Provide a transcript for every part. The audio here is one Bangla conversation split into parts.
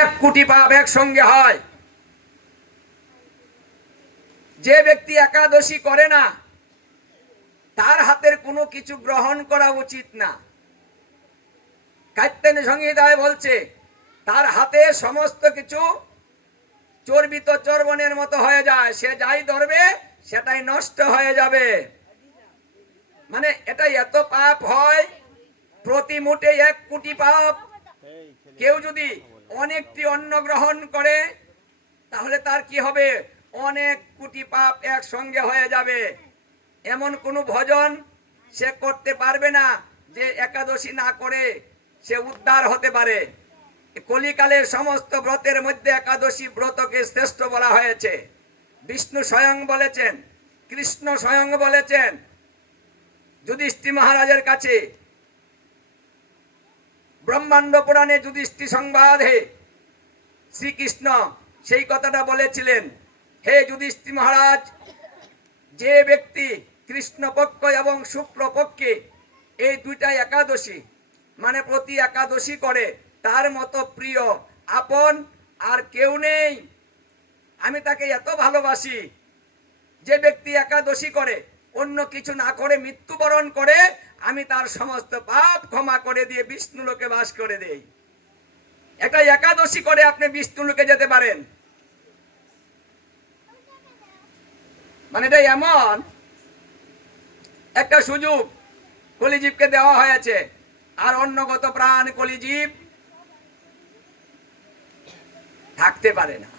এক কোটি পাপ একসঙ্গে হয়। যে ব্যক্তি একাদশী করে না তার হাতের কোনো কিছু গ্রহণ করা উচিত না। কাত্যেন সংহিতায় বলছে তার হাতে সমস্ত কিছু চর্বিত চর্বণের মতো হয়ে যায় সে যাই ধরবে সেটাই নষ্ট হয়ে যাবে। মানে এটা এত পাপ হয় প্রতি মুঠে এক কোটি পাপ। কেউ যদি অনেকটি অন্ন গ্রহণ করে, তাহলে তার কি হবে? অনেক কোটি পাপ একসঙ্গে হয়ে যাবে। এমন কোনো ভজন সে করতে পারবে না যে একাদশী না করে সে উদ্ধার হতে পারে। কলিকালের সমস্ত ব্রতের মধ্যে একাদশী ব্রতকে শ্রেষ্ঠ বলা হয়েছে। বিষ্ণু স্বয়ং বলেছেন, কৃষ্ণ স্বয়ং বলেছেন। যুধিষ্ঠি মহারাজের কাছে ব্রহ্মাণ্ড পুরাণে যুধিষ্ঠি সংবাদে শ্রীকৃষ্ণ সেই কথাটা বলেছিলেন, হে যুধিষ্ঠি মহারাজ, যে ব্যক্তি কৃষ্ণপক্ষ এবং শুক্লপক্ষে এই দুইটা একাদশী মানে প্রতি একাদশী করে, তার মতো প্রিয় আপন আর কেউ নেই। আমি তাকে এত ভালোবাসি যে ব্যক্তি একাদশী করে, অন্য কিছু না করে মৃত্যুবরণ করে আমি তার সমস্ত পাপ ক্ষমা করে দিয়ে বিষ্ণু লোকে বাস করে দেই। একটা একাদশী করে আপনি বিষ্ণু লোকে যেতে পারেন। মানে এটা এমন একটা সুযোগ কলিজীবকে দেওয়া হয়েছে। আর অন্যগত প্রাণ কলিজীব থাকতে পারে না।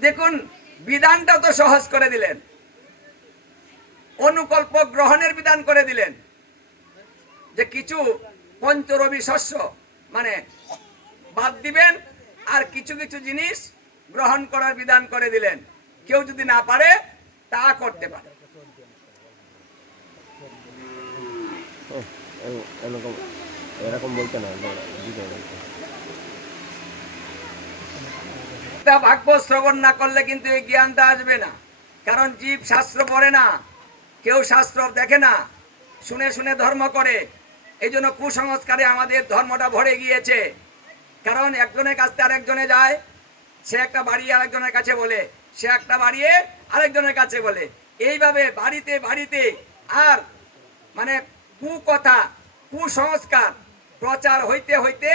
দেখুন, বিধানটা তো সহজ করে দিলেন। অনুকল্প গ্রহণের বিধান করে দিলেন। যে কিছু পঞ্চরবি শস্য মানে বাদ দিবেন আর কিছু কিছু জিনিস গ্রহণ করার বিধান করে দিলেন। কেউ যদি না পারে তা করতে পারে। এরকম এরকম বলতে না তা ভাগ্য শ্রবণ না করলে কিন্তু এই জ্ঞানটা আসবে না। কারণ জীব শাস্ত্র পড়ে না। কেউ শাস্ত্র দেখে না। শুনে শুনে ধর্ম করে। এই জন্য কুসংস্কারে আমাদের ধর্মটা ভরে গিয়েছে। কারণ একজনের কাছ থেকে আরেকজনে যায়, সে একটা বাড়িয়ে আরেকজনের কাছে বলে, সে একটা বাড়িয়ে আরেকজনের কাছে বলে। এইভাবে বাড়িতে বাড়িতে আর মানে কুকথা, কুসংস্কার প্রচার হইতে হইতে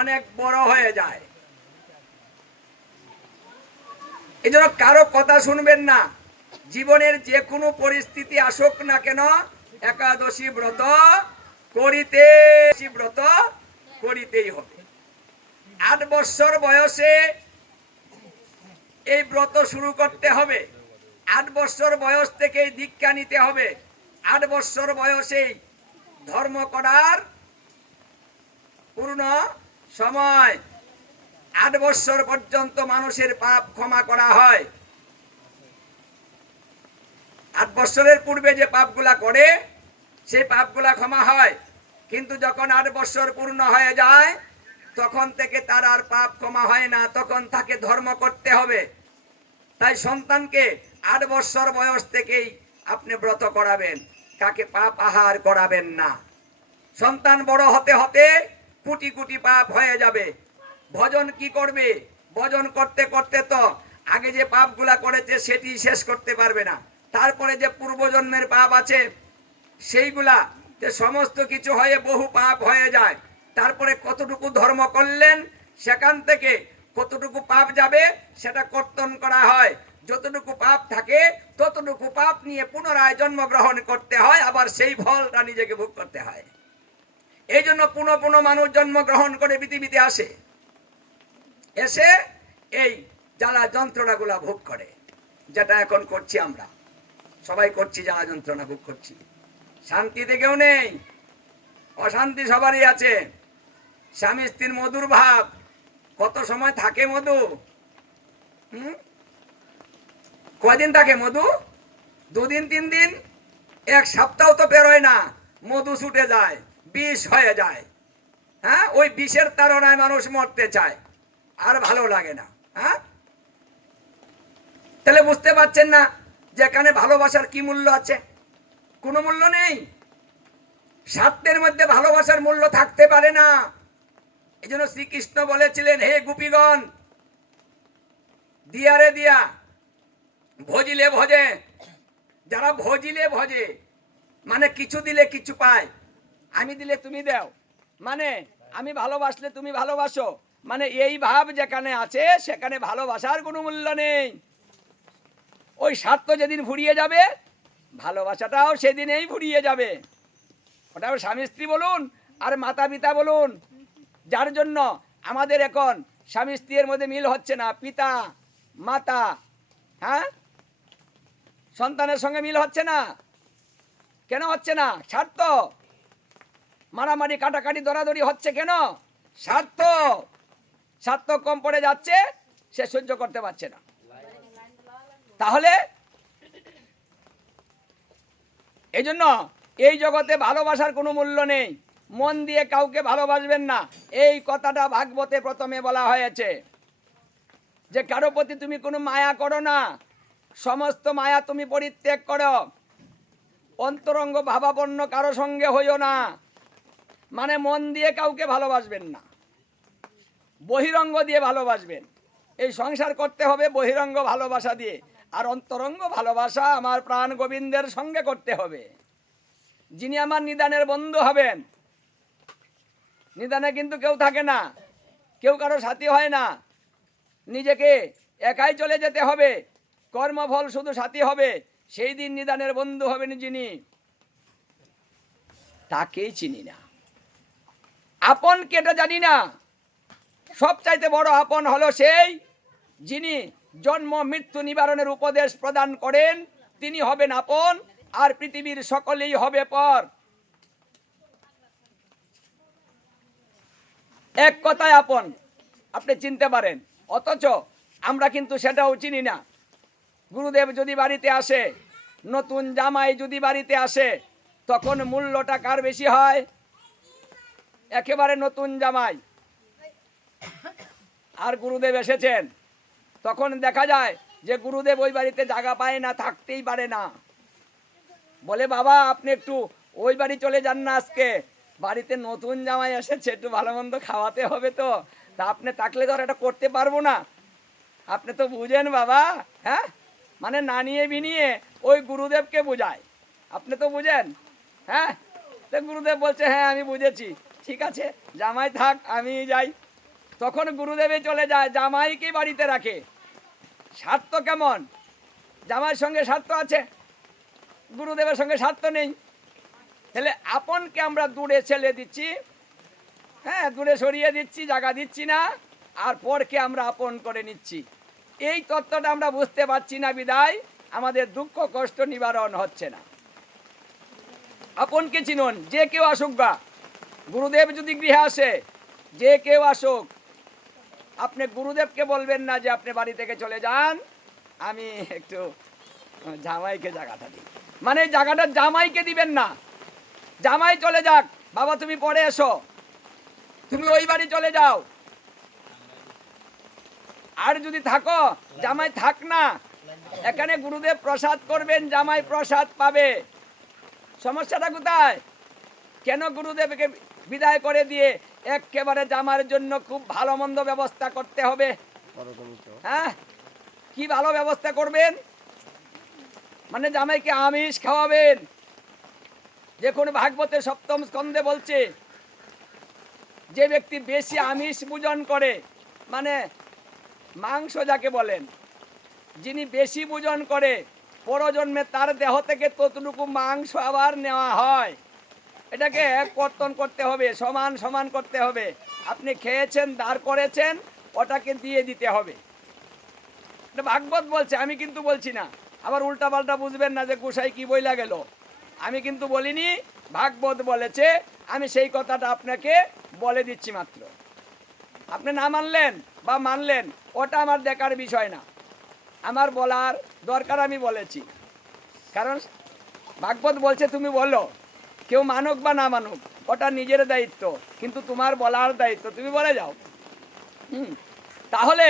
অনেক বড় হয়ে যায়। এই জন্য কারও কথা শুনবেন না। জীবনের যে কোনো পরিস্থিতি আসুক না কেন, একাদশী ব্রত করিতে ব্রত করিতেই হবে। আট বছর বয়সে এই ব্রত শুরু করতে হবে। আট বছর বয়স থেকেই দীক্ষা নিতে হবে। আট বছর বয়সেই ধর্ম করার পূর্ণ সময়। আট বছর পর্যন্ত মানুষের পাপ ক্ষমা করা হয়। আট বৎসরের পূর্বে যে পাপগুলা করে, সেই পাপগুলা ক্ষমা হয়। কিন্তু যখন আট বৎসর পূর্ণ হয়ে যায়, তখন থেকে তার আর পাপ ক্ষমা হয় না, তখন তাকে ধর্ম করতে হবে। তাই সন্তানকে আট বৎসর বয়স থেকেই আপনি ব্রত করাবেন, কাকে পাপ আহার করাবেন না। সন্তান বড় হতে হতে কোটি কোটি পাপ হয়ে যাবে। ভজন কি করবে? ভজন করতে করতে তো আগে যে পাপগুলা করেছে, সেটি শেষ করতে পারবে না। তারপরে যে পূর্বজন্মের পাপ আছে, সেইগুলা যে সমস্ত কিছু হয়ে বহু পাপ হয়ে যায়, তারপরে কতটুকু ধর্ম করলেন, সেখান থেকে কতটুকু পাপ যাবে, সেটা কর্তন করা হয়। যতটুকু পাপ থাকে, ততটুকু পাপ নিয়ে পুনরায় জন্মগ্রহণ করতে হয়, আবার সেই ফলটা নিজেকে ভোগ করতে হয়। এই জন্য পুনঃ পুনঃ মানুষ জন্মগ্রহণ করে পৃথিবীতে আসে। এসে এই জ্বালা যন্ত্রণাগুলা ভোগ করে, যেটা এখন করছি আমরা। সবাই করছি জ্বালা যন্ত্রণা ভোগ করছি। শান্তিতে কেউ নেই, অশান্তি সবারই আছে। স্বামী স্ত্রীর মধুর ভাব, কত সময় থাকে মধু? হুম? কয়দিন থাকে মধু? দুদিন, তিন দিন? এক সপ্তাহ তো পেরোয় না, মধু ছুটে যায়, বিষ হয়ে যায়। হ্যাঁ? ওই বিষের তাড়নায় মানুষ মরতে চায়, আর ভালো লাগে না হ্যাঁ? তাহলে বুঝতে পারছেন না যে এখানে ভালোবাসার কি মূল্য আছে? কোনো মূল্য নেই। স্বার্থের মধ্যে ভালোবাসার মূল্য থাকতে পারে না। এই জন্য শ্রীকৃষ্ণ বলেছিলেন, হে গোপীগণ দিয়ারে দিয়া, ভজিলে ভজে। যারা ভজিলে ভজে মানে কিছু দিলে কিছু পায়। আমি দিলে তুমি দাও। মানে আমি ভালোবাসলে তুমি ভালোবাসো। মানে এই ভাব যেখানে আছে, সেখানে ভালোবাসার কোনো মূল্য নেই। ওই স্বার্থ যেদিন ফুরিয়ে যাবে, ভালোবাসাটাও সেদিনেই ফুরিয়ে যাবে। ওটাও স্বামী স্ত্রী বলুন আর মাতা পিতা বলুন, যার জন্য আমাদের এখন স্বামী স্ত্রীর মধ্যে মিল হচ্ছে না, পিতা, মাতা হ্যাঁ? সন্তানের সঙ্গে মিল হচ্ছে না। কেন হচ্ছে না? স্বার্থ। মারামারি, কাটাকাটি, দরাদরি হচ্ছে কেন? স্বার্থ। স্বার্থ কম পড়ে যাচ্ছে, সে সহ্য করতে পারছে না। তাহলে? এই জন্য এই জগতে ভালোবাসার কোনো মূল্য নেই। মন দিয়ে কাউকে ভালোবাসবেন না। এই কথাটা ভাগবতে প্রথমে বলা হয়েছে। যে কারও প্রতি তুমি কোনো মায়া করো না। সমস্ত মায়া তুমি পরিত্যাগ করো। অন্তরঙ্গ ভাবাপন্ন কারও সঙ্গে হইও না। মানে মন দিয়ে কাউকে ভালোবাসবেন না। বহিরঙ্গ দিয়ে ভালোবাসবেন। এই সংসার করতে হবে বহিরঙ্গ ভালোবাসা দিয়ে। আর অন্তরঙ্গ ভালোবাসা আমার প্রাণ গোবিন্দের সঙ্গে করতে হবে। যিনি আমার নিদানের বন্ধু হবেন, নিদানে কিন্তু কেউ থাকে না, কেউ কারও সাথী হয় না। নিজেকে একাই চলে যেতে হবে, কর্মফল শুধু সাথী হবে, সেই দিন নিদানের বন্ধু হবেন যিনি। তাকেই চিনি না। আপন কেটা জানি না, সবচাইতে বড় আপন হলো সেই যিনি জন্ম, মৃত্যু নিবারণের উপদেশ প্রদান করেন। তিনি হবেন আপন, আর পৃথিবীর সকলেই হবে পর। এক কথায় আপন, আপনি চিনতে পারেন। অথচ আমরা কিন্তু সেটাও চিনি না। গুরুদেব যদি বাড়িতে আসে, নতুন জামাই যদি বাড়িতে আসে, তখন মূল্যটা কার বেশি হয়? একেবারে নতুন জামাই। আর গুরুদেব এসেছেন। তখন দেখা যায় যে গুরুদেব ওই বাড়িতে জায়গা পায় না, থাকতেই পারে না। বলে, বাবা, আপনি একটু ওই বাড়ি চলে যান না আজকে। বাড়িতে নতুন জামাই এসেছে, একটু ভালো মন্দ খাওয়াতে হবে তো। তা আপনি থাকলে আর এটা করতে পারব না। আপনি তো বুঝেন বাবা হ্যাঁ? মানে না নিয়ে বিনিয়ে ওই গুরুদেবকে বোঝায়। আপনি তো বুঝেন হ্যাঁ? তো গুরুদেব বলছে হ্যাঁ আমি বুঝেছি। ঠিক আছে, জামাই থাক আমি যাই। তখন গুরুদেবে চলে যায়, জামাইকে বাড়িতে রাখে। স্বার্থ কেমন? জামাইয়ের সঙ্গে স্বার্থ আছে, গুরুদেবের সঙ্গে স্বার্থ নেই। তাহলে আপনকে আমরা দূরে ছেলে দিচ্ছি হ্যাঁ দূরে সরিয়ে দিচ্ছি জায়গা দিচ্ছি না, আর পরকে আমরা আপন করে নিচ্ছি। এই তত্ত্বটা আমরা বুঝতে পারছি না বিদায়, আমাদের দুঃখ, কষ্ট নিবারণ হচ্ছে না। আপনকে চিনুন, যে কেউ আসুক বা, গুরুদেব যদি গৃহে আসে, যে কেউ আসুক আপনি গুরুদেবকে বলবেন না যে আপনি বাড়ি থেকে চলে যান। আমি একটু জামাইকে জায়গাটা দিই। মানে জায়গাটা জামাইকে দিবেন না। জামাই চলে যাক। বাবা, তুমি পরে এসো। তুমি ওই বাড়ি চলে যাও। আর যদি থাকো, জামাই থাক না। এখানে গুরুদেব প্রসাদ করবেন, জামাই প্রসাদ পাবে। সমস্যাটা কোথায়? কেন গুরুদেবকে বিদায় করে দিয়ে একেবারে জামার জন্য খুব ভালো মন্দ ব্যবস্থা করতে হবে। হ্যাঁ? কি ভালো ব্যবস্থা করবেন? মানে জামাইকে আমিষ খাওয়াবেন। দেখুন ভাগবতে সপ্তম স্কন্ধে বলছে, যে ব্যক্তি বেশি আমিষ ভোজন করে মানে মাংস যাকে বলেন, যিনি বেশি ভোজন করে, পরজন্মে তার দেহ থেকে ততটুকু মাংস আবার নেওয়া হয়। এটাকে কর্তন করতে হবে, সমান সমান করতে হবে। আপনি খেয়েছেন, দাঁড় করেছেন, ওটাকে দিয়ে দিতে হবে। ভাগবত বলছে, আমি কিন্তু বলছি না। আবার উল্টা পাল্টা বুঝবেন না যে গোসাই কি বইলা গেল। আমি কিন্তু বলিনি, ভাগবত বলেছে, আমি সেই কথাটা আপনাকে বলে দিচ্ছি মাত্র। আপনি না মানলেন বা মানলেন, ওটা আমার দেখার বিষয় না। আমার বলার দরকার আমি বলেছি। কারণ ভাগবত বলছে, তুমি বলো। কেউ মানুক বা না মানুক, ওটা নিজের দায়িত্ব, কিন্তু তোমার বলার দায়িত্ব, তুমি বলে যাও। হুম, তাহলে